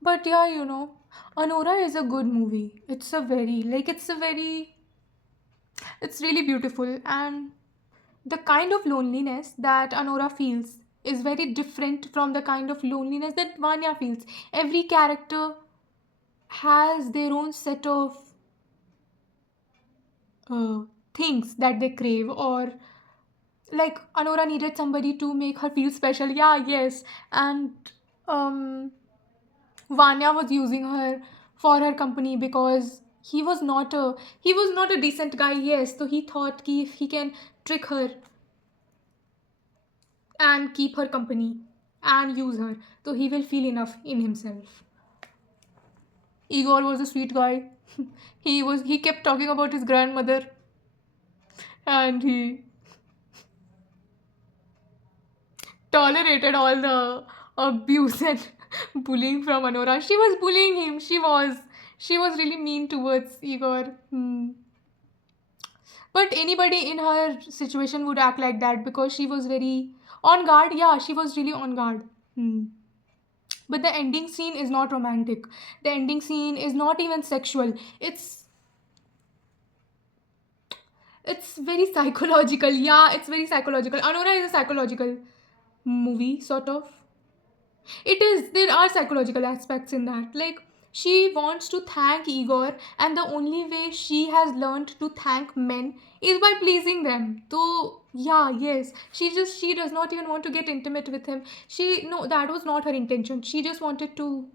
But yeah, Anora is a good movie. It's really beautiful, and the kind of loneliness that Anora feels is very different from the kind of loneliness that Vanya feels. Every character has their own set of uh, things that they crave, or like Anora needed somebody to make her feel special. Yeah, yes, and um, Vanya was using her for her company because he was not a decent guy. Yes, so he thought ki if he can trick her and keep her company and use her, so he will feel enough in himself. Igor was a sweet guy. He kept talking about his grandmother, and he tolerated all the abuse and bullying from Anora. She was bullying him. She was really mean towards Igor. But anybody in her situation would act like that because she was very on guard. Yeah, she was really on guard. But the ending scene is not romantic. The ending scene is not even sexual. It's very psychological. Yeah, it's very psychological. Anora is a psychological movie, sort of. It is. There are psychological aspects in that. Like, she wants to thank Igor, and the only way she has learned to thank men is by pleasing them. So, yeah, yes. She does not even want to get intimate with him. No, that was not her intention. She just wanted to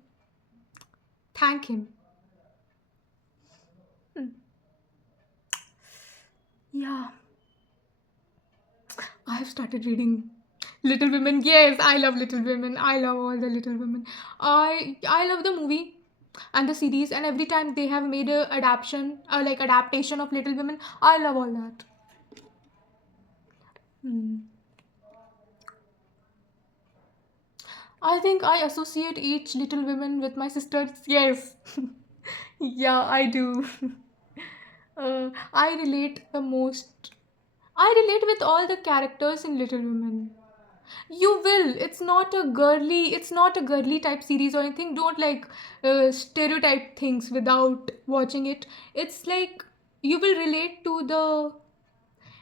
thank him. Yeah, I have started reading Little Women. Yes, I love Little Women. I love all the Little Women. I love the movie and the series, and every time they have made a adaptation of Little Women, I love all that. I think I associate each Little Women with my sisters. Yes, yeah, I do. I relate the most. I relate with all the characters in Little Women. You will. It's not a girly type series or anything. Don't stereotype things without watching it. It's like you will relate to the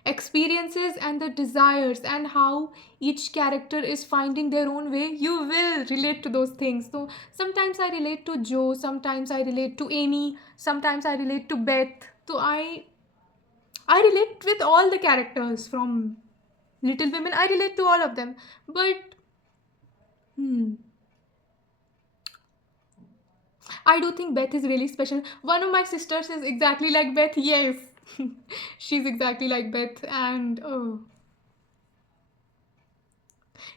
experiences and the desires and how each character is finding their own way. You will relate to those things. So sometimes I relate to Joe, sometimes I relate to Amy, sometimes I relate to Beth. So I relate with all the characters from Little Women. I relate to all of them. But I do think Beth is really special. One of my sisters is exactly like Beth. Yes, she's exactly like Beth. And oh,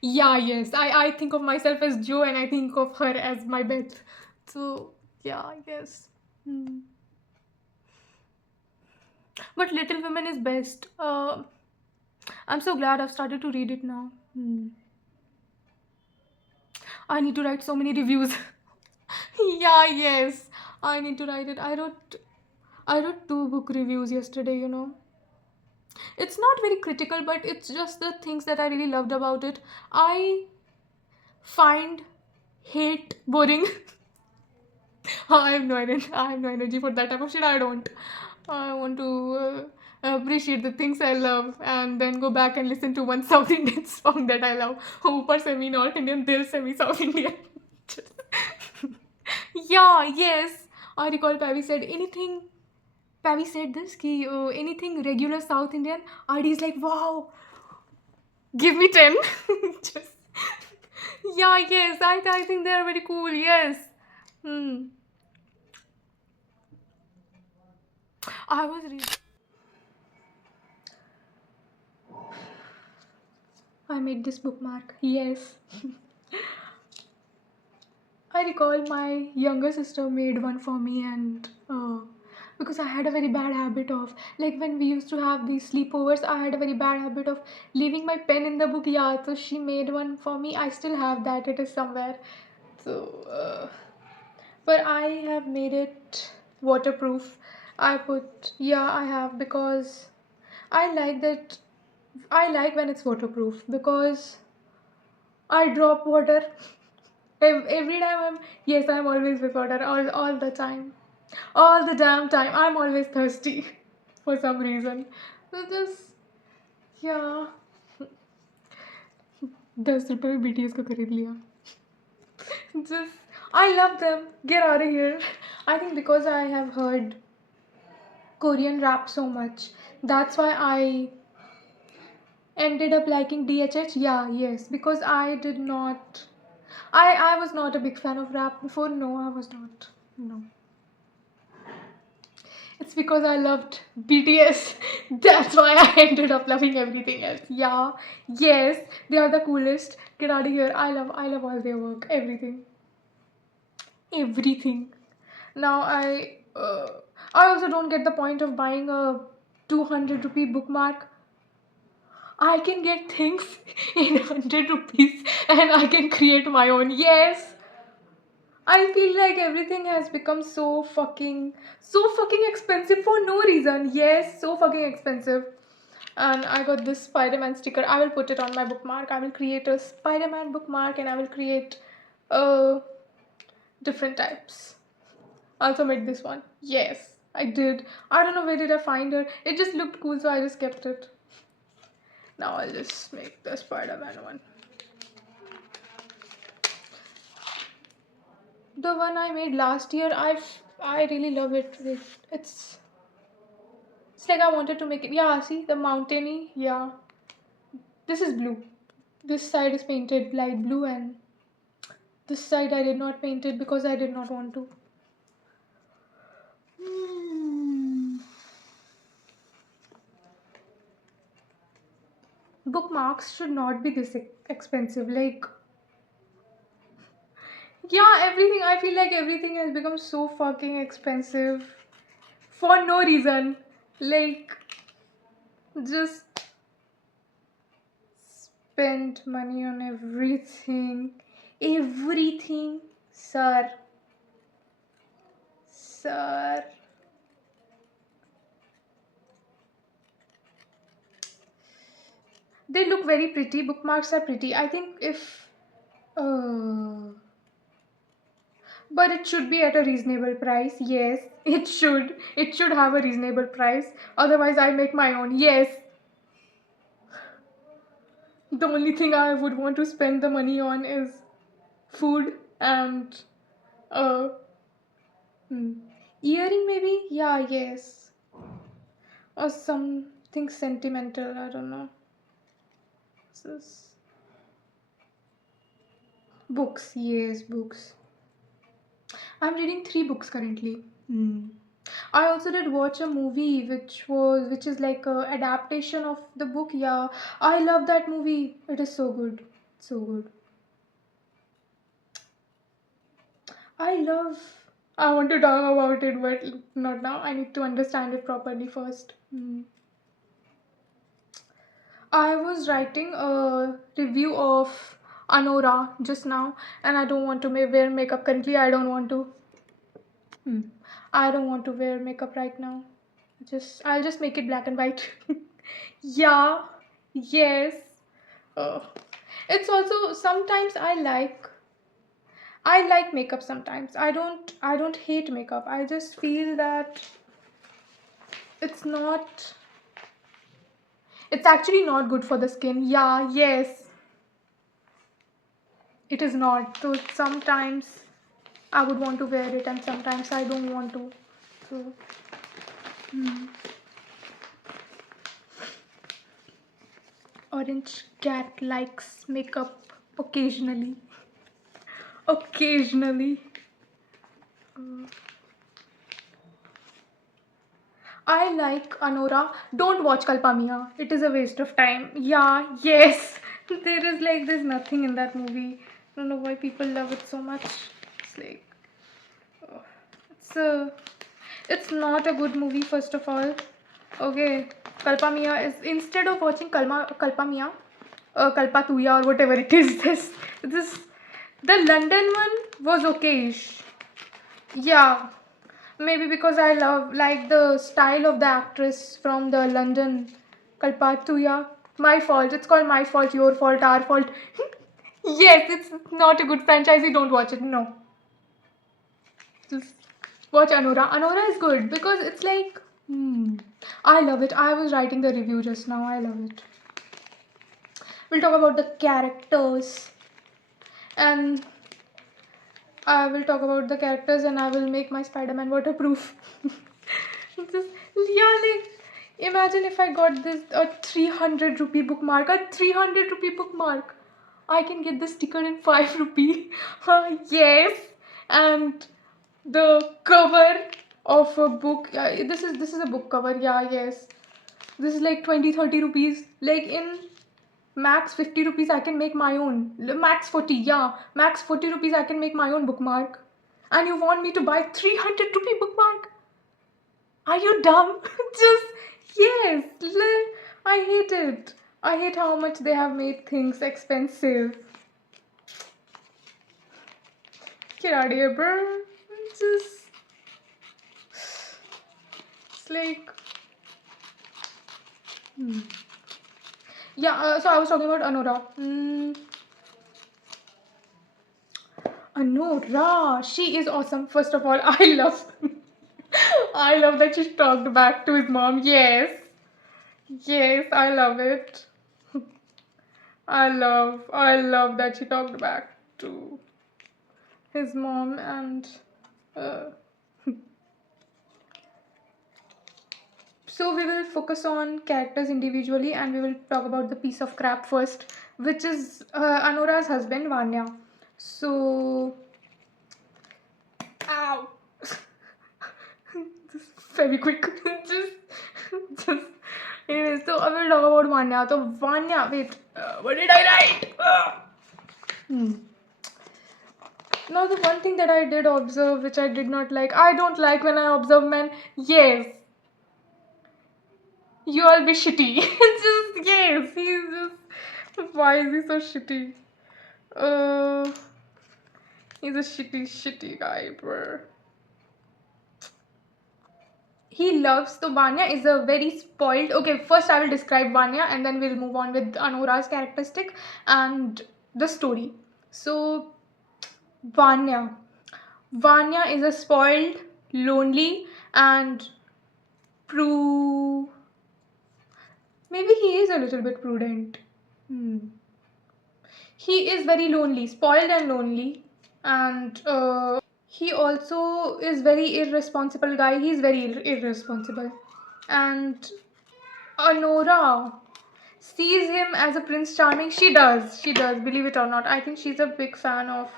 yeah, yes. I think of myself as Joe and I think of her as my Beth. So, yeah, yes. Hmm. But Little Women is best. I'm so glad I've started to read it now. I need to write so many reviews. Yeah, yes. I need to write it. I wrote two book reviews yesterday. It's not very critical, but it's just the things that I really loved about it. I find hate boring. I have no energy. I have no energy for that type of shit. I don't. I want to appreciate the things I love and then go back and listen to one South Indian song that I love. Upar se me North Indian, dil se me South Indian. Yeah, yes. I recall Pavi said this ki anything regular South Indian. RD is like, wow, give me 10. Just, yeah, yes. I think they are very cool. Yes. Hmm. I was reading. I made this bookmark. Yes. I recall my younger sister made one for me, and because I had a very bad habit of, like, when we used to have these sleepovers, I had a very bad habit of leaving my pen in the book. Yeah, so she made one for me. I still have that, it is somewhere. So, but I have made it waterproof. Yeah, I have, because I like that. I like when it's waterproof because I drop water Every time yes, I'm always with water all the time. All the damn time. I'm always thirsty for some reason. So just, yeah. 10 रुपए में BTS को खरीद लिया. Just, I love them. Get out of here. I think because I have heard Korean rap so much, that's why I ended up liking DHH. Yeah, yes, because I did not. I was not a big fan of rap before. No, I was not. No. It's because I loved BTS. That's why I ended up loving everything else. Yeah, yes, they are the coolest. Get out of here. I love all their work. Everything. Now I also don't get the point of buying a 200 rupee bookmark. I can get things in 100 rupees and I can create my own. Yes. I feel like everything has become so fucking expensive for no reason. Yes, so fucking expensive. And I got this Spider-Man sticker. I will put it on my bookmark. I will create a Spider-Man bookmark and I will create uh different types. Also made this one. Yes, I did. I don't know where did I find her. It just looked cool, so I just kept it. Now I'll just make the Spider-Man one. The one I made last year, I really love it. It's like I wanted to make it. Yeah, see the mountainy. Yeah, this is blue. This side is painted light blue, and this side I did not paint it because I did not want to. Hmm. Bookmarks should not be this expensive. Like, yeah, everything. I feel like everything has become so fucking expensive for no reason. Like, just spend money on everything. Everything, sir. Sir. They look very pretty. Bookmarks are pretty. I think if. Uh, but it should be at a reasonable price. Yes, it should. It should have a reasonable price. Otherwise, I make my own. Yes. The only thing I would want to spend the money on is food and uh hmm, earring maybe. Yeah, yes. Or something sentimental. I don't know. This is books. Yes, books. I'm reading 3 books currently. Hmm. I also did watch a movie which is like a adaptation of the book. Yeah, I love that movie. It is so good. So good. I love. I want to talk about it, but not now. I need to understand it properly first. Hmm. I was writing a review of Anora just now, and I don't want to wear makeup currently. I don't want to. Hmm. I don't want to wear makeup right now. I'll just make it black and white. Yeah. Yes. Uh, it's also sometimes I like makeup sometimes. I don't hate makeup. I just feel that it's not it's actually not good for the skin. Yeah, yes. It is not. So sometimes I would want to wear it and sometimes I don't want to. So hmm. Orange cat likes makeup occasionally. Occasionally. Uh, I like Anora. Don't watch Kalpamia. It is a waste of time. Yeah, yes. There's nothing in that movie. I don't know why people love it so much. It's like, oh, it's a, it's not a good movie. First of all, okay. Kalpamia is instead of watching Kalpamia, Kalpatuya or whatever it is. This the London one was okayish. Yeah, maybe because I like the style of the actress from the London Kalpatuya. My fault. It's called my fault, your fault, our fault. Yes, it's not a good franchise. You don't watch it. No, just watch Anora. Anora is good because it's like, I love it. I was writing the review just now. I love it. We'll talk about the characters, and I will talk about the characters, and I will make my Spider-Man waterproof. Just, yeah, like, imagine if I got this a 300 rupee bookmark. A 300 rupee bookmark. I can get the sticker in 5 rupee. Yes. And the cover of a book. This is a book cover. Yeah, yes. This is like 20-30 rupees. Like in max 50 rupees I can make my own. Max 40, yeah. Max 40 rupees I can make my own bookmark. And you want me to buy 300 rupee bookmark? Are you dumb? Just, yes. I hate it. I hate how much they have made things expensive. Get out of here, bro. Just, it's like, yeah, so I was talking about Anora. Anora, she is awesome. First of all, I love, I love that she talked back to his mom. Yes, yes, I love it. I love that she talked back to his mom and. Uh, so we will focus on characters individually, and we will talk about the piece of crap first, which is Anora's husband Vanya. So, ow. Just very quick. just. Anyways, so I will talk about Vanya. So Vanya, wait, what did I write? Hmm. Now the one thing that I did observe, which I did not like, I don't like when I observe men. Yes, you all be shitty. Just yes, he's just. Why is he so shitty? Uh, he's a shitty guy, bro. He loves, so Vanya is a very spoiled. Okay, first I will describe Vanya and then we'll move on with Anora's characteristic and the story. So Vanya. Vanya is a spoiled, lonely, and maybe he is a little bit prudent. He is very lonely, spoiled and lonely, and he also is very irresponsible guy. He's very irresponsible, and Anora sees him as a Prince Charming. She does. She does. Believe it or not. I think she's a big fan of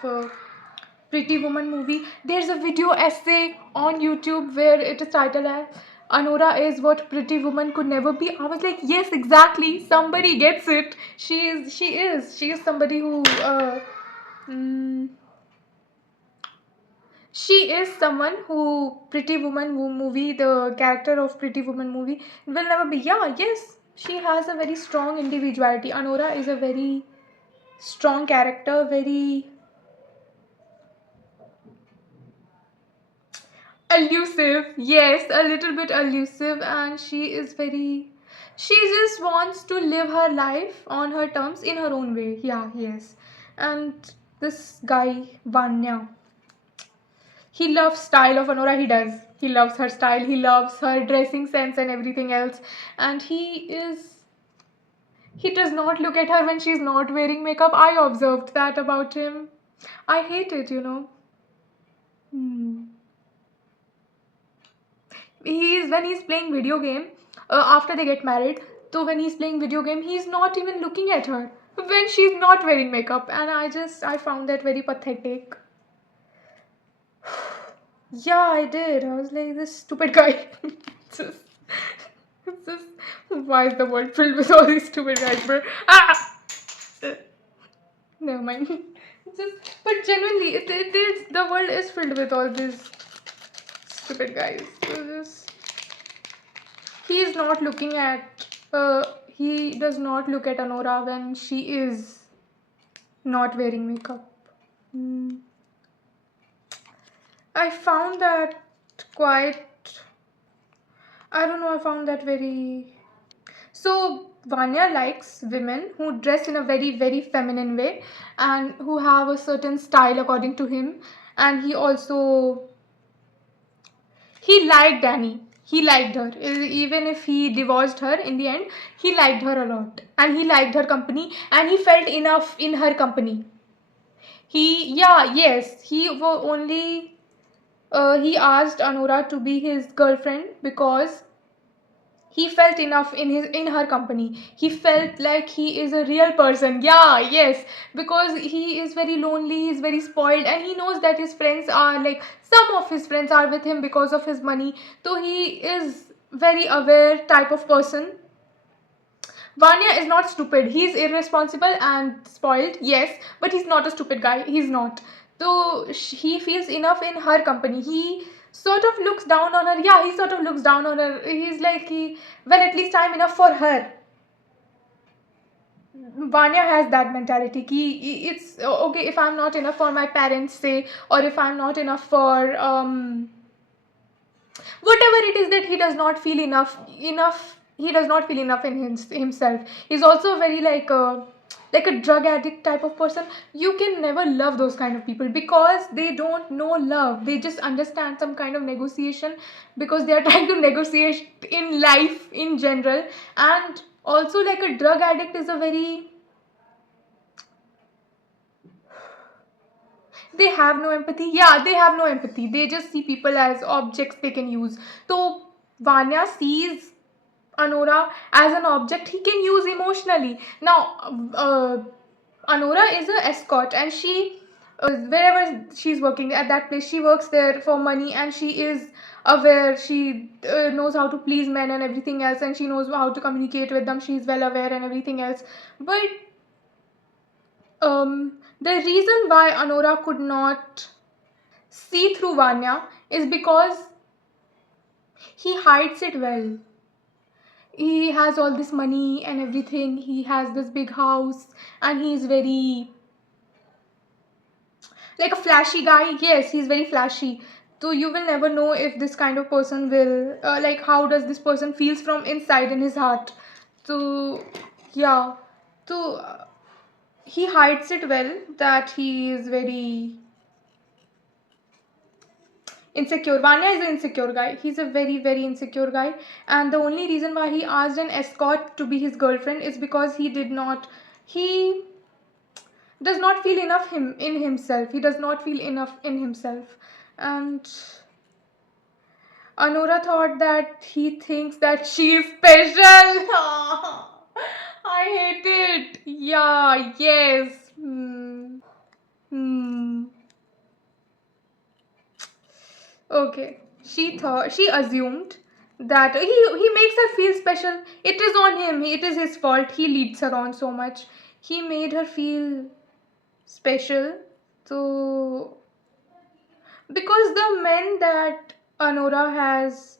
Pretty Woman movie. There's a video essay on YouTube where it is titled as Anora is what Pretty Woman could never be. I was like, yes, exactly. Somebody gets it. She is. She is. She is somebody who. Mm, she is someone who Pretty Woman movie, the character of Pretty Woman movie will never be. Yeah, yes, she has a very strong individuality. Anora is a very strong character, very elusive. Yes, a little bit elusive, and she is very. She just wants to live her life on her terms in her own way. Yeah, yes, and this guy Vanya, he loves style of Anora. He does. He loves her style. He loves her dressing sense and everything else. And he does not look at her when she's not wearing makeup. I observed that about him. I hate it. Hmm. When he's playing video game, after they get married, so when he's playing video game, he's not even looking at her when she's not wearing makeup. And I found that very pathetic. Yeah, I did. I was like, this stupid guy. just, just, why is the world filled with all these stupid guys, bro? Ah! Never mind. But genuinely, it is, the world is filled with all these stupid guys. So he is not looking at, he does not look at Anora when she is not wearing makeup. Hmm. I found that quite, I don't know, I found that very. So Vanya likes women who dress in a very, very feminine way and who have a certain style according to him. And he liked Danny. He liked her. Even if he divorced her in the end, he liked her a lot. And he liked her company and he felt enough in her company. He asked Anura to be his girlfriend because he felt enough in her company. He felt like he is a real person. Yeah, yes, because he is very lonely, he's very spoiled, and he knows that his friends are like, some of his friends are with him because of his money. So he is very aware type of person. Vanya is not stupid. He's irresponsible and spoiled, yes, but he's not a stupid guy. He's not. So he feels enough in her company. He sort of looks down on her. Yeah, he sort of looks down on her. He's like, well, at least I'm enough for her. Vanya has that mentality. It's okay if I'm not enough for my parents, say, or if I'm not enough for whatever it is that he does not feel enough. He does not feel enough in himself. He's also very like a drug addict type of person. You can never love those kind of people because they don't know love. They just understand some kind of negotiation because they are trying to negotiate in life in general. And also, like, a drug addict is a very, they have no empathy. Yeah, they have no empathy. They just see people as objects they can use. So Vanya sees Anora as an object he can use emotionally. Now, Anora is an escort, and she, wherever she's working at that place, she works there for money, and she is aware. She knows how to please men and everything else, and she knows how to communicate with them. She's well aware and everything else. But the reason why Anora could not see through Vanya is because he hides it well. He has all this money and everything. He has this big house and he's very like a flashy guy. Yes, he's very flashy. So you will never know if this kind of person will like, how does this person feels from inside in his heart. So yeah, so he hides it well that he is very insecure. Vanya is an insecure guy. He's a very, very insecure guy. And the only reason why he asked an escort to be his girlfriend is because he does not feel enough in himself. He does not feel enough in himself. And Anura thought that he thinks that she is special. I hate it. Yeah, yes. Hmm. Okay. She assumed that he makes her feel special. It is on him. It is his fault. He leads her on so much. He made her feel special. So because the men that Anora has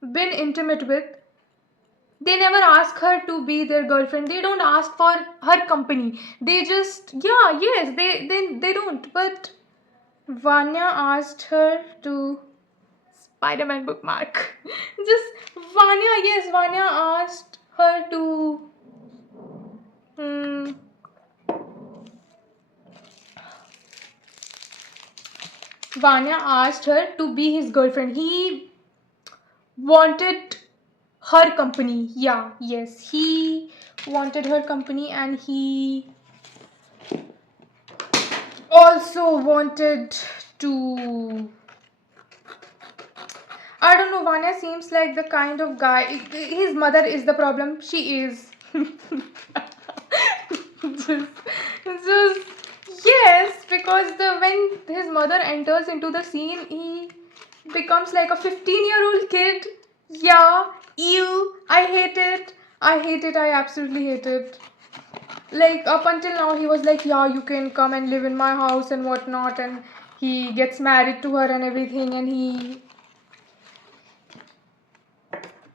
been intimate with, they never ask her to be their girlfriend. They don't ask for her company. They just, yeah, yes, they don't. But Vanya asked her to Spider-Man bookmark. Just Vanya, yes, Vanya asked her to. Hmm, Vanya asked her to be his girlfriend. He wanted her company. Yeah, yes, he wanted her company, and he also wanted to. I don't know. Vanya seems like the kind of guy. His mother is the problem. She is. just yes, because when his mother enters into the scene, he becomes like a 15-year-old kid. Yeah, ew. I hate it. I hate it. I absolutely hate it. Like, up until now, he was like, yeah, you can come and live in my house and whatnot, and he gets married to her and everything, and he,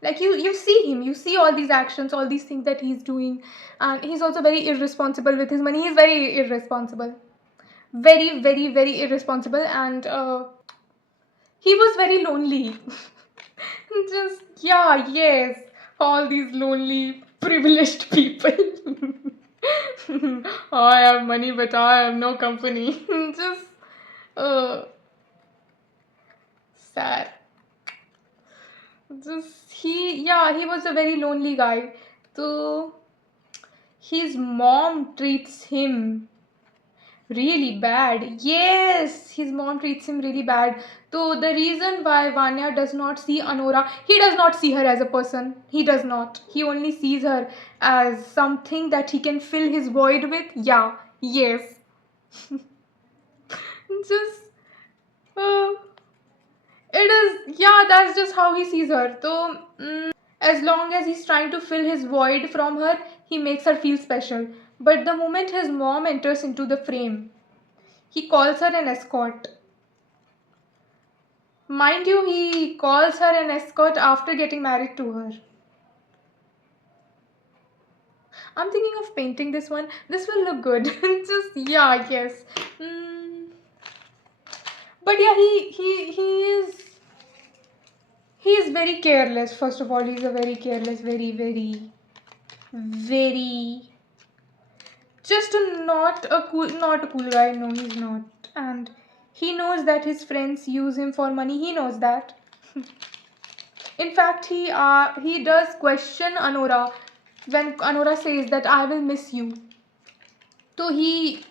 like, you see him, you see all these actions, all these things that he's doing. And he's also very irresponsible with his money. He's very irresponsible, very, very, very irresponsible. And he was very lonely. Just, yeah, yes, all these lonely Privileged people. I have money, but I have no company. Just uh, sad. Just he was a very lonely guy. So his mom treats him really bad. Yes, his mom treats him really bad. So the reason why Vanya does not see Anora, he does not see her as a person. He does not. He only sees her as something that he can fill his void with. Yeah, yes. Just uh, it is, yeah, that's just how he sees her. So as long as he's trying to fill his void from her, he makes her feel special. But the moment his mom enters into the frame, he calls her an escort. Mind you, he calls her an escort after getting married to her. I'm thinking of painting this one. This will look good. Just, yeah, yes. Mm, but yeah, he is very careless. First of all, he's a very careless, very just a not a cool guy. No, he's not. And he knows that his friends use him for money. He knows that. In fact, he does question Anora when Anora says that I will miss you. So he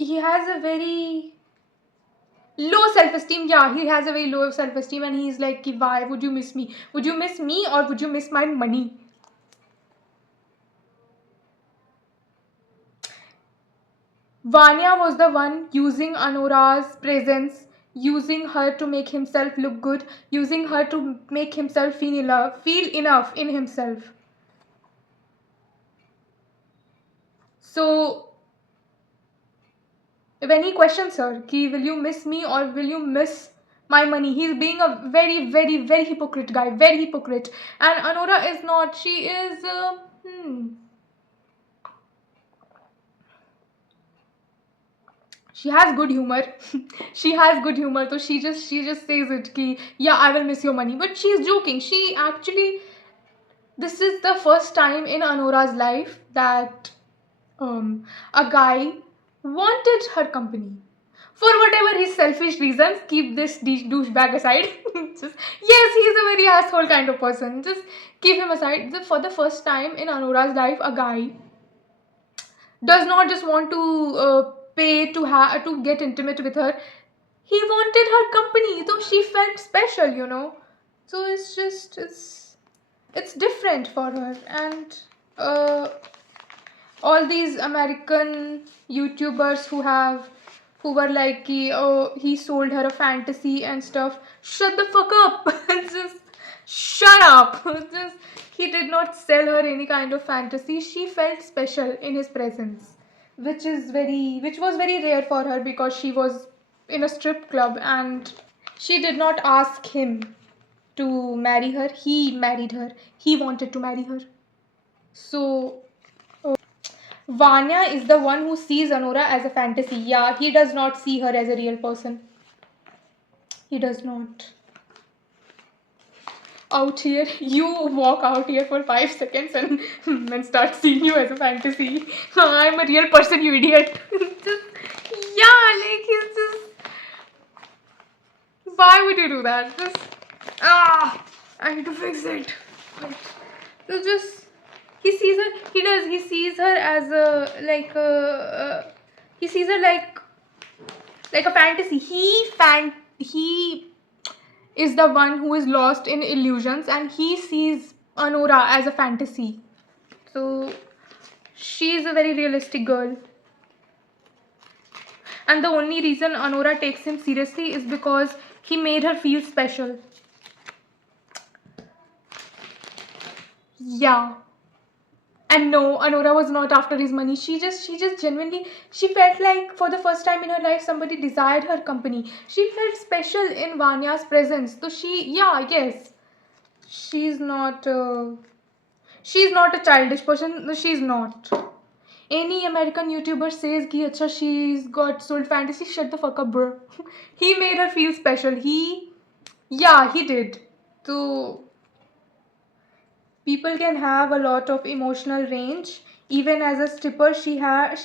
has a very low self-esteem. Yeah, he has a very low self-esteem, and he's like, "Ki, why would you miss me? Would you miss me or would you miss my money?" Vanya was the one using Anora's presence, using her to make himself look good, using her to make himself feel enough in himself. So when he questions her, ki, will you miss me or will you miss my money? He's being a very hypocrite guy, very hypocrite. And Anora is not. She is. She has good humor. She has good humor. So she just says it ki, yeah, I will miss your money. But she's joking. She actually, this is the first time in Anora's life that a guy wanted her company. For whatever his selfish reasons, keep this douchebag aside. Just, yes, he's a very asshole kind of person. Just keep him aside. For the first time in Anora's life, a guy does not just want to pay to get intimate with her. He wanted her company, so she felt special. So it's different for her. And uh, all these American YouTubers who were like, oh, he sold her a fantasy and stuff. Shut the fuck up. Just shut up. Just, he did not sell her any kind of fantasy. She felt special in his presence, which was very rare for her because she was in a strip club and she did not ask him to marry her. He married her. He wanted to marry her. So Vanya is the one who sees Anora as a fantasy. Yeah, he does not see her as a real person. He does not. Out here, you walk out here for 5 seconds and then start seeing you as a fantasy. I'm a real person, you idiot. Just, yeah, like he's just. Why would you do that? Just I need to fix it. Like, so just he sees her. He sees her as he sees her like a fantasy. He is the one who is lost in illusions, and he sees Anora as a fantasy. So she is a very realistic girl, and the only reason Anora takes him seriously is because he made her feel special. Yeah. And no, Anora was not after his money. She just genuinely, she felt like for the first time in her life somebody desired her company. She felt special in Vanya's presence. So yeah, yes, she's not. She's not a childish person. No, she's not. Any American YouTuber says ki acha she's got sold fantasy. Shut the fuck up, bro. He made her feel special. Yeah, he did. So People can have a lot of emotional range. Even as a stripper, she had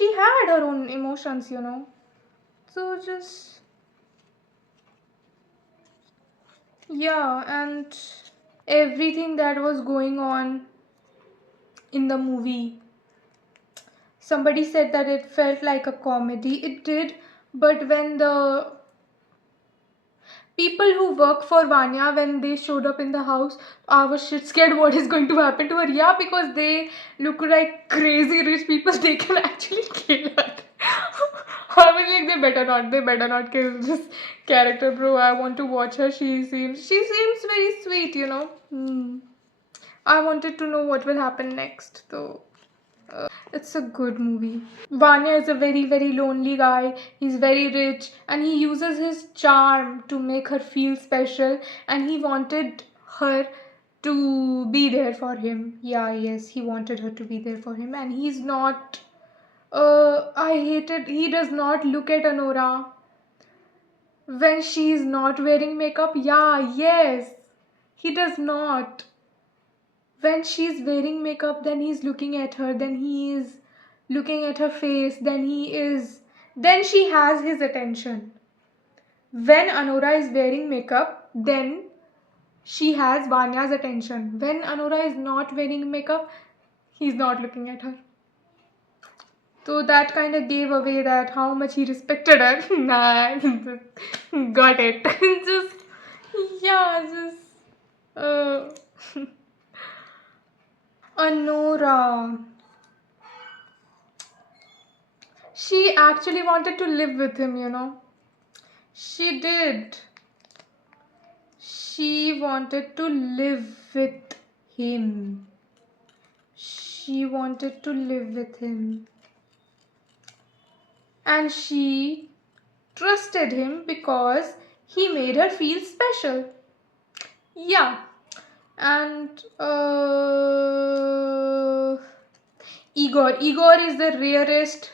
her own emotions. So just yeah, and everything that was going on in the movie. Somebody said that it felt like a comedy. It did, but when the people who work for Vanya, when they showed up in the house, I was shit scared what is going to happen to her. Yeah, because they look like crazy rich people. They can actually kill her. I was like, they better not kill this character, bro. I want to watch her. She seems very sweet. I wanted to know what will happen next, though. It's a good movie. Vanya is a very, very lonely guy. He's very rich and he uses his charm to make her feel special. And he wanted her to be there for him. Yeah, yes, he wanted her to be there for him. And he's not. I hate it. He does not look at Anora when she's not wearing makeup. Yeah, yes, he does not. When she's wearing makeup, then he's looking at her, then he is looking at her face, then she has his attention. When Anora is wearing makeup, then she has Vanya's attention. When Anora is not wearing makeup, he's not looking at her. So that kind of gave away that how much he respected her. Nah, got it. Just, yeah, just, uh, Anora. She actually wanted to live with him. She did. She wanted to live with him. She wanted to live with him. And she trusted him because he made her feel special. Yeah. And Igor. Igor is the rarest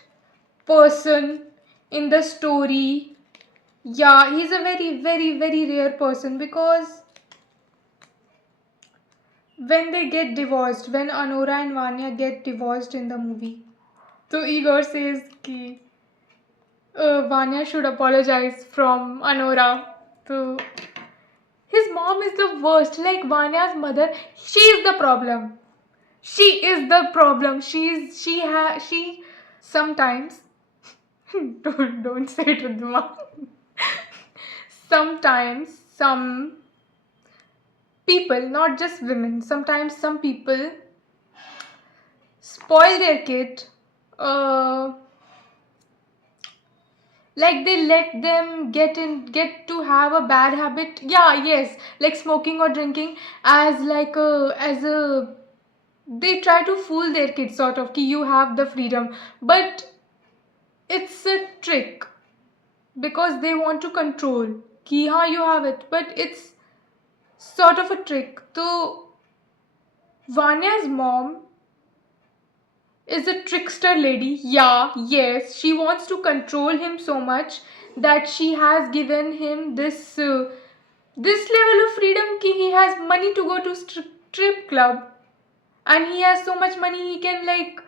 person in the story. Yeah, he's a very, very, very rare person because when they get divorced, when Anora and Vanya get divorced in the movie, so Igor says ki Vanya should apologize from Anora. So his mom is the worst. Like Vanya's mother, she is the problem. She is the problem. She sometimes don't say it with the mom. Sometimes some people, not just women, sometimes some people spoil their kid. Uh, like they let them get to have a bad habit. Yeah, yes, like smoking or drinking as a they try to fool their kids sort of ki you have the freedom, but it's a trick because they want to control ki ha you have it, but it's sort of a trick. So Vanya's mom is a trickster lady. Yeah, yes, she wants to control him so much that she has given him this level of freedom ki he has money to go to strip club, and he has so much money he can like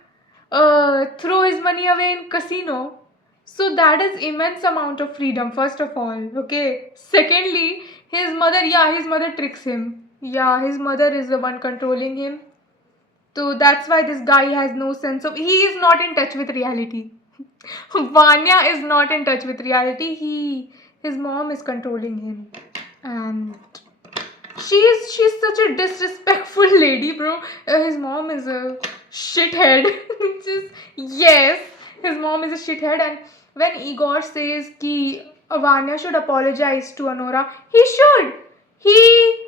throw his money away in casino. So that is immense amount of freedom, first of all. Okay, secondly, his mother tricks him. Yeah, his mother is the one controlling him. So that's why this guy has no sense of. He is not in touch with reality. Vanya is not in touch with reality. His mom is controlling him, and she's such a disrespectful lady, bro. His mom is a shithead. Just yes, his mom is a shithead, and when Igor says ki Vanya should apologize to Anora, he should. He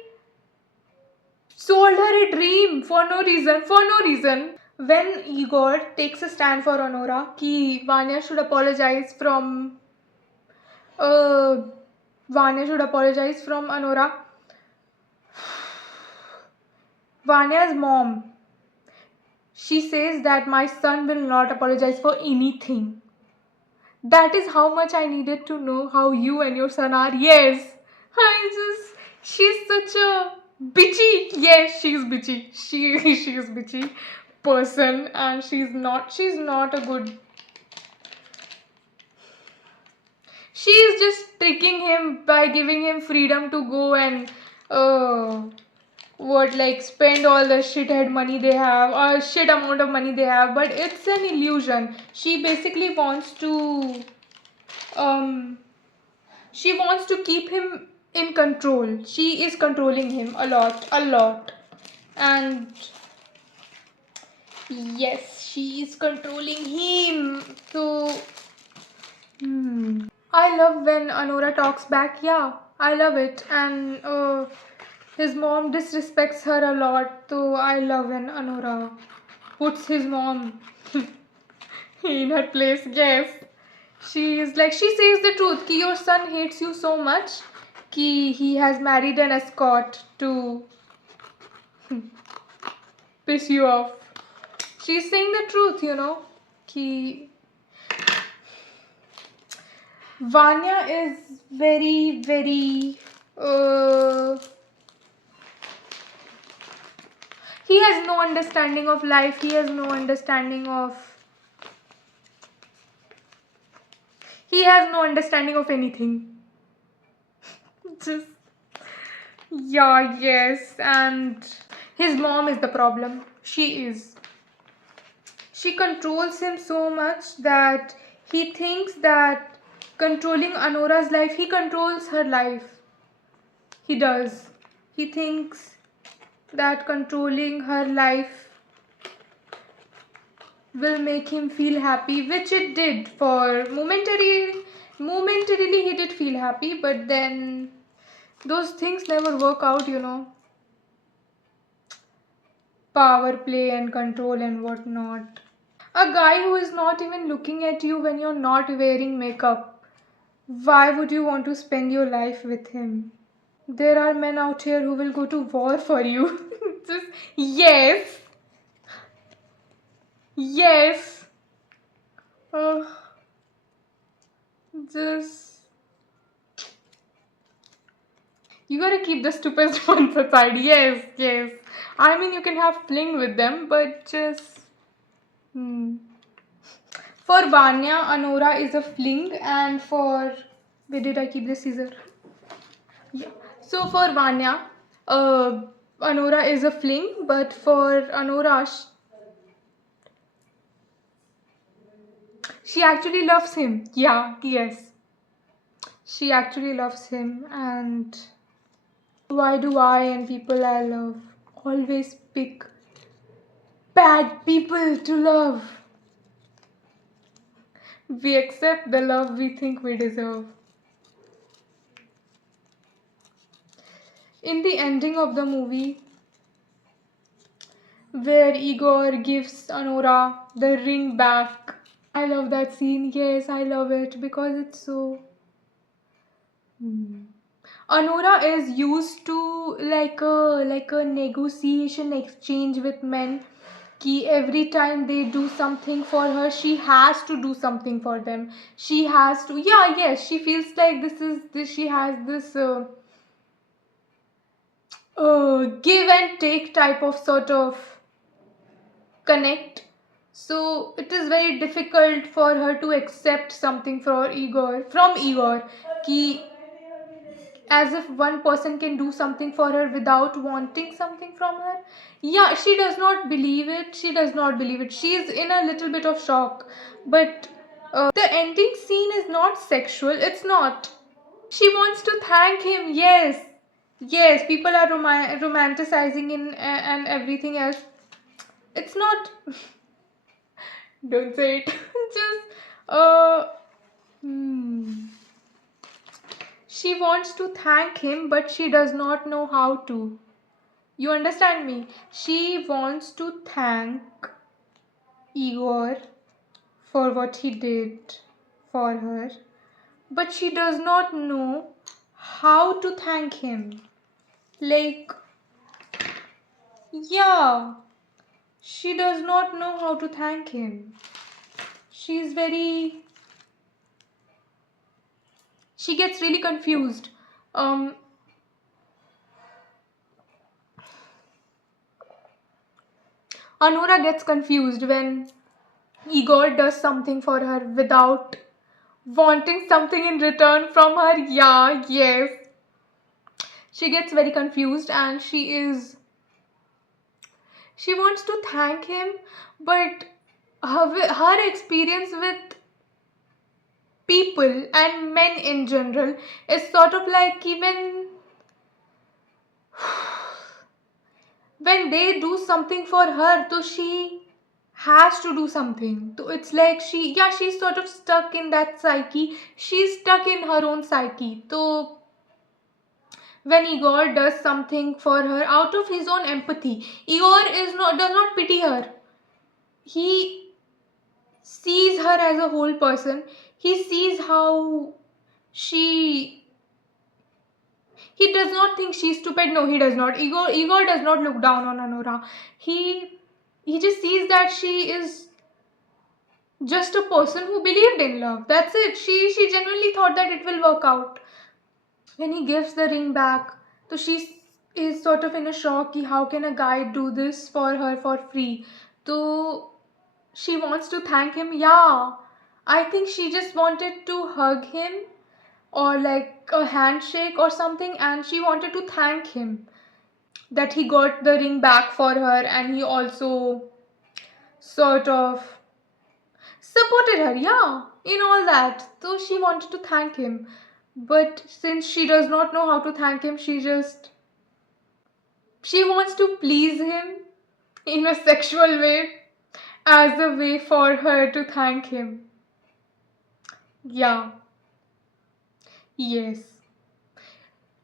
sold her a dream for no reason. For no reason. When Igor takes a stand for Honora, ki uh, Vanya should apologize from Honora. Vanya's mom, she says that my son will not apologize for anything. That is how much I needed to know how you and your son are. Yes, she's such a Bitchy. Yes, she's bitchy. She's bitchy person, and she's not a good. She's just tricking him by giving him freedom to go and uh what like spend all the shithead money they have or shit amount of money they have, but it's an illusion. Um she wants to keep him in control. She is controlling him a lot. And yes, she is controlling him. So I love when Anora talks back. Yeah, I love it. And his mom disrespects her a lot. So I love when Anora puts his mom in her place. Yes. She is like, she says the truth. Ki your son hates you so much ki he has married an escort to piss you off. She's saying the truth. Ki Vanya is very, very. Uh, he has no understanding of life. He has no understanding of. He has no understanding of anything. Just. Yeah, yes. And his mom is the problem. She is. She controls him so much that he thinks that controlling Anora's life, he controls her life. He does. He thinks that controlling her life will make him feel happy, which it did for momentarily. Momentarily, he did feel happy, but then those things never work out. Power play and control and whatnot. A guy who is not even looking at you when you're not wearing makeup. Why would you want to spend your life with him? There are men out here who will go to war for you. Just yes, yes. Uh, just you gotta keep the stupid ones aside. Yes, yes. I mean, you can have fling with them, but just. Hmm. For Vanya, Anora is a fling, and for. Where did I keep the scissor? Yeah. So for Vanya, uh, Anora is a fling, but for Anora, she actually loves him. Yeah, yes. She actually loves him, and why do I and people I love always pick bad people to love? We accept the love we think we deserve. In the ending of the movie, where Igor gives Anora the ring back, I love that scene. Yes, I love it because it's so. Anora is used to like a negotiation exchange with men. Ki every time they do something for her, she has to do something for them. She has to. Yeah, yes. She feels like this is this. She has this give and take type of sort of connect. So it is very difficult for her to accept something from Igor, ki as if one person can do something for her without wanting something from her. Yeah, she does not believe it. She does not believe it. She is in a little bit of shock. But the ending scene is not sexual. It's not. She wants to thank him. Yes. Yes, people are romanticizing in and everything else. It's not. Don't say it. Just uh hmm. She wants to thank him, but she does not know how to. You understand me? She wants to thank Igor for what he did for her, but she does not know how to thank him. Like, yeah, she does not know how to thank him. She's very. She gets really confused. Um, Anora gets confused when Igor does something for her without wanting something in return from her. Yeah, yes. She gets very confused and she wants to thank him, but her experience with people and men in general is sort of like, even when they do something for her, so she has to do something. So it's like she's sort of stuck in that psyche. She's stuck in her own psyche. So when Igor does something for her out of his own empathy, Igor does not pity her. He sees her as a whole person. He sees how she he does not think she's stupid. No, he does not. Igor does not look down on Anora. He just sees that she is just a person who believed in love. That's it. She genuinely thought that it will work out. When he gives the ring back, so she is sort of in a shock. How can a guy do this for her for free? So she wants to thank him. Yeah, I think she just wanted to hug him or like a handshake or something, and she wanted to thank him that he got the ring back for her, and he also sort of supported her, yeah, in all that. So she wanted to thank him. But since she does not know how to thank him, she wants to please him in a sexual way as a way for her to thank him. Yeah, yes.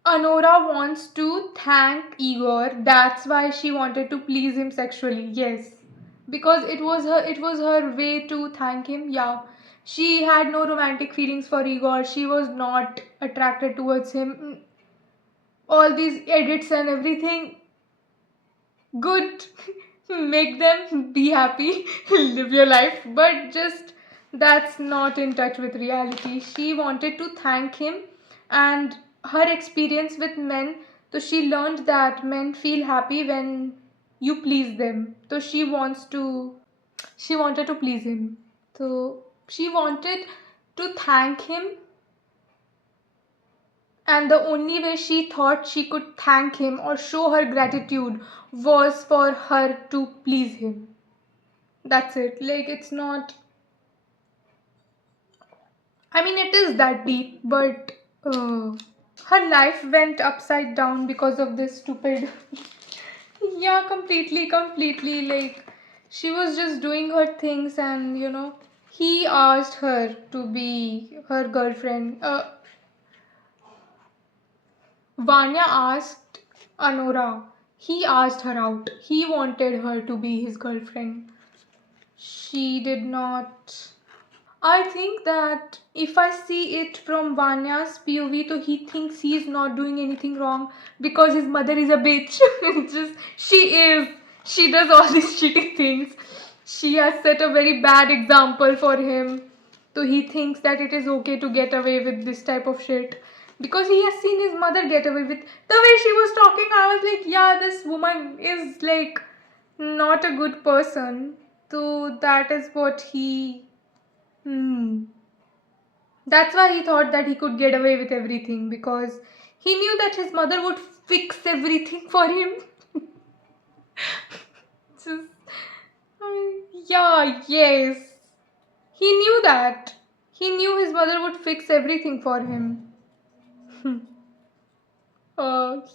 Anora wants to thank Igor. That's why she wanted to please him sexually. Yes. Because it was her way to thank him. Yeah. She had no romantic feelings for Igor. She was not attracted towards him. All these edits and everything, good. Make them be happy, live your life, but just that's not in touch with reality. She wanted to thank him, and her experience with men, so she learned that men feel happy when you please them. So she wanted to please him. So she wanted to thank him, and the only way she thought she could thank him or show her gratitude was for her to please him. That's it. Like, it's not. I mean, it is that deep, but her life went upside down because of this stupid. Yeah, completely, completely. Like, she was just doing her things, and he asked her to be her girlfriend. Vanya asked Anora. He asked her out. He wanted her to be his girlfriend. She did not. I think that if I see it from Vanya's POV, so he thinks he's not doing anything wrong because his mother is a bitch. It's just, she is. She does all these shitty things. She has set a very bad example for him. So he thinks that it is okay to get away with this type of shit. Because he has seen his mother get away with the way she was talking. I was like, yeah, this woman is like not a good person. So that is what he. Hmm. That's why he thought that he could get away with everything, because he knew that his mother would fix everything for him. Just, yeah, yes. He knew that. He knew his mother would fix everything for him.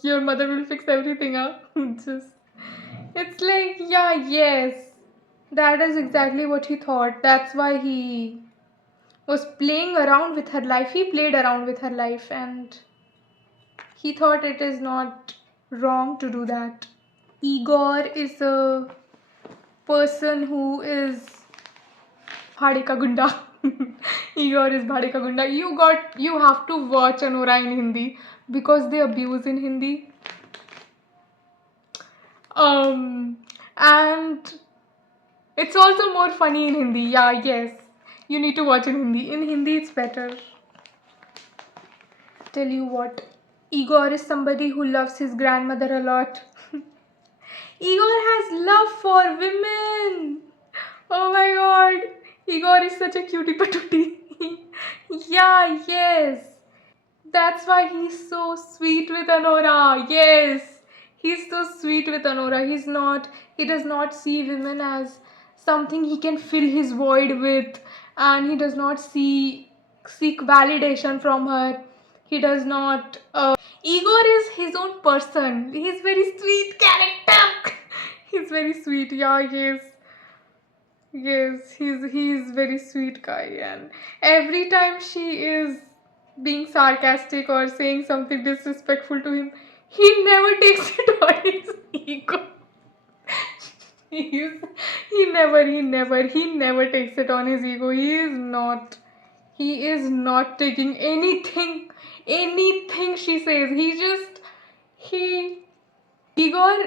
Your mother will fix everything, huh? Just, it's like, yeah, yes. That is exactly what he thought. That's why he was playing around with her life. He played around with her life, and he thought it is not wrong to do that. Igor is a person who is Bhade ka gunda. Igor is Bhade ka gunda. You have to watch Anora in Hindi because they abuse in Hindi. And it's also more funny in Hindi. Yeah, yes. You need to watch in Hindi. In Hindi, it's better. Tell you what, Igor is somebody who loves his grandmother a lot. Igor has love for women. Oh my god. Igor is such a cutie patootie. Yeah, yes. That's why he's so sweet with Anora. Yes. He's so sweet with Anora. He does not see women as something he can fill his void with, and he does not seek validation from her. He does not. Igor is his own person. He's very sweet character. He's very sweet. Yeah, yes. Yes, he's very sweet guy, and every time she is being sarcastic or saying something disrespectful to him, he never takes it on his ego. He's, he never takes it on his ego. He is not taking anything she says. He Igor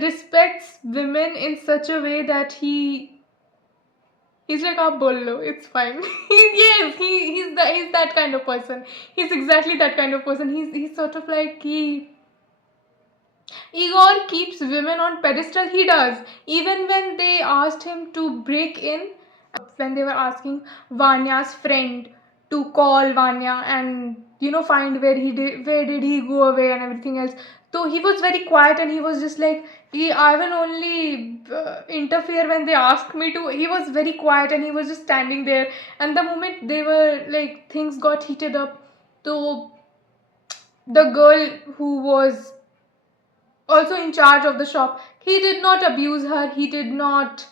respects women in such a way that he's like, "आप बोल लो, it's fine." Yes, he's that kind of person. He's exactly that kind of person. He's sort of like Igor keeps women on pedestal. He does. Even when they asked him to break in, when they were asking Vanya's friend to call Vanya and find where did he go away and everything else. So he was very quiet and he was just like, I will only interfere when they ask me to. He was very quiet and he was just standing there. And the moment they were like things got heated up, so the girl who was also in charge of the shop, he did not abuse her, he did not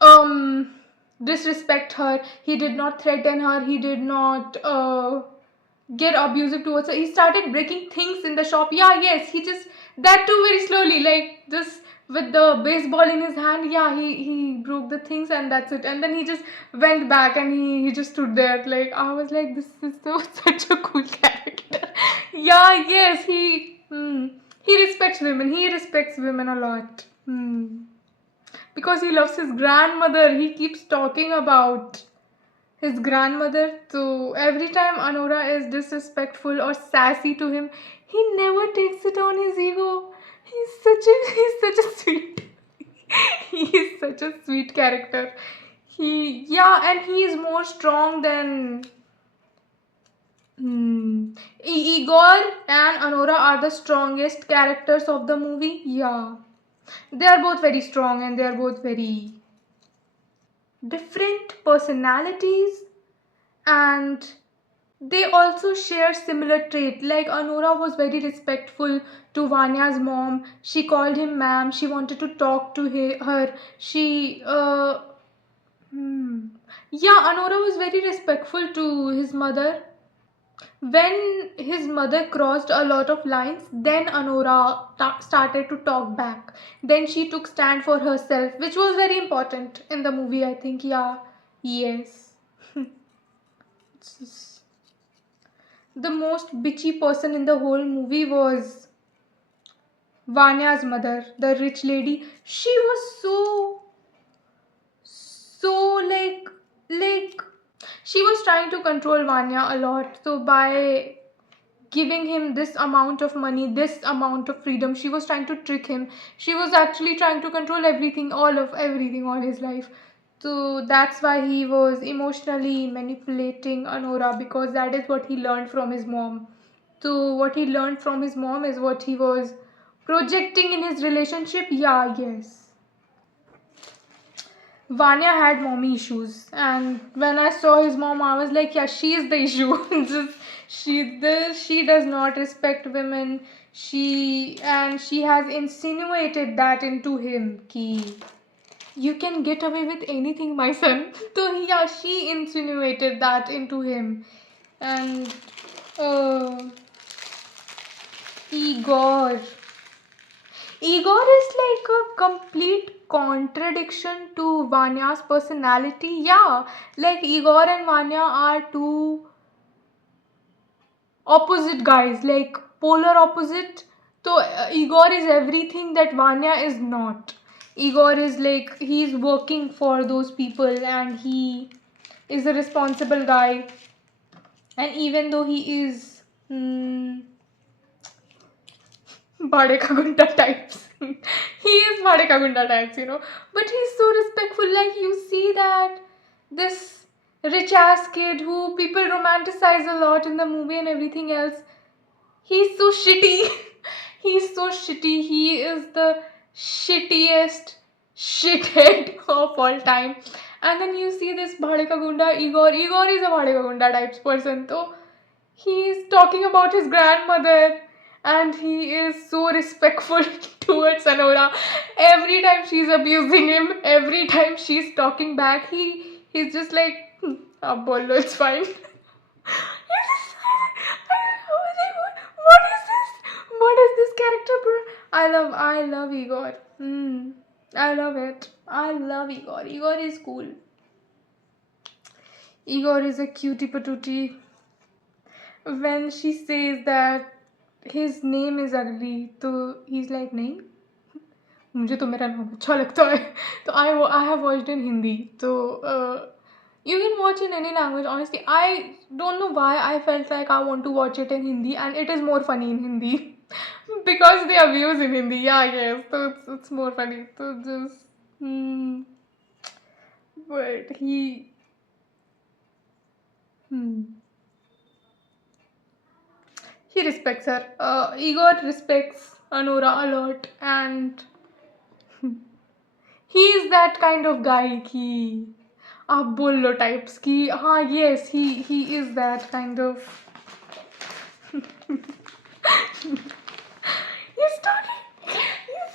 um disrespect her, he did not threaten her, he did not get abusive towards her. He started breaking things in the shop. Yeah, yes, he just, that too very slowly, like just with the baseball in his hand. Yeah, he broke the things and that's it. And then he just went back and he just stood there. Like, I was like, this is so such a cool character. Yeah, yes, he respects women. He respects women a lot. Because he loves his grandmother. He keeps talking about his grandmother. So every time Anora is disrespectful or sassy to him, he never takes it on his ego. He's such a sweet he is such a sweet character. And he is more strong than Igor and Anora are the strongest characters of the movie. Yeah. They are both very strong and they are both very different personalities, and they also share similar trait. Like Anora was very respectful to Vanya's mom. She called him ma'am. She wanted to talk to her. Yeah, Anora was very respectful to his mother. When his mother crossed a lot of lines, then Anora started to talk back. Then she took stand for herself, which was very important in the movie, I think. Yeah, yes. The most bitchy person in the whole movie was Vanya's mother, the rich lady. She was so like she was trying to control Vanya a lot. So by giving him this amount of money, this amount of freedom, she was trying to trick him. She was actually trying to control everything, all his life. So that's why he was emotionally manipulating Anora, because that is what he learned from his mom. So what he learned from his mom is what he was projecting in his relationship. Yeah, yes. Vanya had mommy issues, and when I saw his mom, I was like, yeah, she is the issue. Just she does not respect women. She has insinuated that into him. Ki you can get away with anything, my son. So yeah, she insinuated that into him, and uh, Igor. Igor is like a complete contradiction to Vanya's personality. Yeah, like Igor and Vanya are two opposite guys, like polar opposite. So Igor is everything that Vanya is not. Igor is like, he's working for those people and he is a responsible guy. And even though he is bade ka gunta types. He is Bhadeka Gunda types, but he's so respectful. Like, you see that this rich ass kid who people romanticize a lot in the movie and everything else, he's so shitty. He's so shitty. He is the shittiest shithead of all time. And then you see this Bhadeka Gunda, Igor. Igor is a Bhadeka Gunda types person. So he's talking about his grandmother and he is so respectful towards Anora. Every time she's abusing him, every time she's talking back, he's just like, ab bolo, it's fine. What is this? What is this character, bro? I love Igor. I love it. I love Igor. Igor is cool. Igor is a cutie patootie. When she says that his name is ugly, तो he's like नहीं, मुझे तो मेरा नाम अच्छा लगता है. तो I have watched in Hindi. So you can watch in any language. Honestly, I don't know why I felt like I want to watch it in Hindi, and it is more funny in Hindi because they abuse in Hindi. Yeah, yes. So it's more funny. So just but he respects her. Igor respects Anora a lot, and he is that kind of guy कि आप बोल लो types कि हाँ yes he is that kind of. He's talking.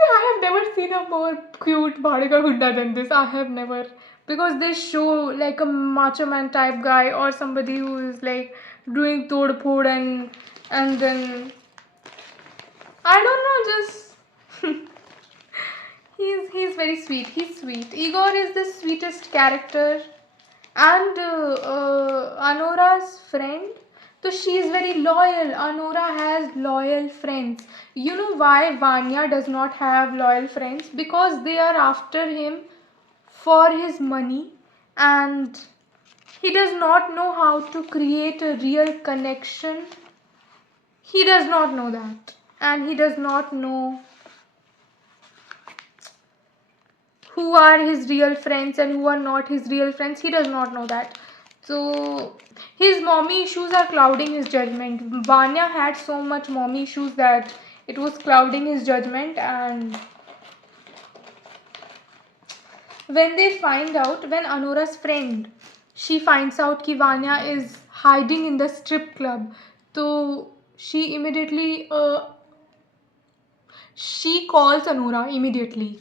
I have never seen a more cute Bhadika Gunda than this. I have never, because they show like a macho man type guy or somebody who is like doing tod phod and then I don't know, just he's very sweet. He's sweet. Igor is the sweetest character, and Anora's friend. So she is very loyal. Anora has loyal friends. You know why Vanya does not have loyal friends? Because they are after him for his money, and he does not know how to create a real connection. He does not know that, and he does not know who are his real friends and who are not his real friends. He does not know that. So his mommy issues are clouding his judgment. Vanya had so much mommy issues that it was clouding his judgment, and when Anora's friend, she finds out कि Vanya is hiding in the strip club, so she immediately she calls Anora immediately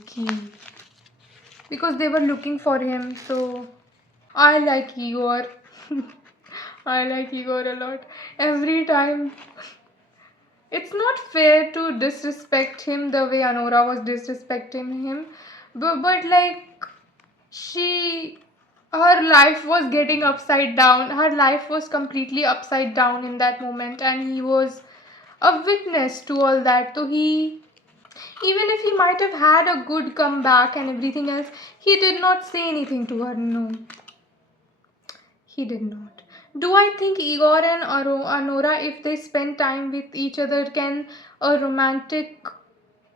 because they were looking for him. So I like Igor. I like Igor a lot. Every time, it's not fair to disrespect him the way Anora was disrespecting him, but like her life was getting upside down. Her life was completely upside down in that moment, and he was a witness to all that. So even if he might have had a good comeback and everything else, he did not say anything to her. No, he did not. Do I think Igor and Anora, if they spend time with each other, can a romantic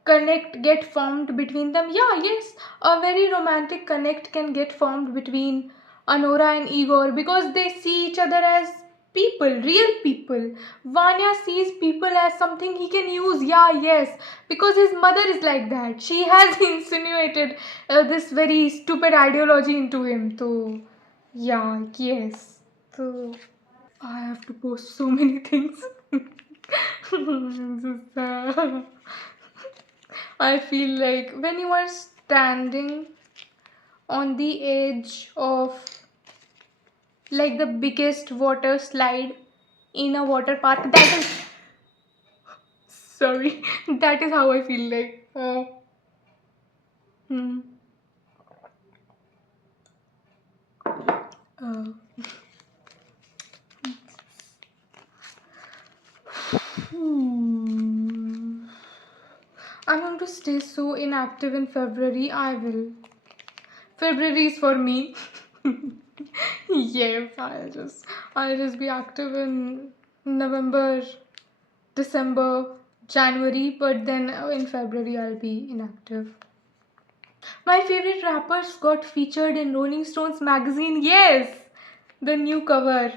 connect get formed between them? Yeah, yes, a very romantic connect can get formed between Anora and Igor because they see each other as people, real people. Vanya sees people as something he can use. Yeah, yes, because his mother is like that. She has insinuated this very stupid ideology into him. So, yeah, yes. So, I have to post so many things. I feel like when you are standing on the edge of like the biggest water slide in a water park, that is sorry, that is how I feel like. Hmm. Uh, hmm. I'm going to stay so inactive in February. I will. February is for me. Yes, I'll just be active in November, December, January, but then in February I'll be inactive. My favorite rappers got featured in Rolling Stones magazine. Yes, the new cover.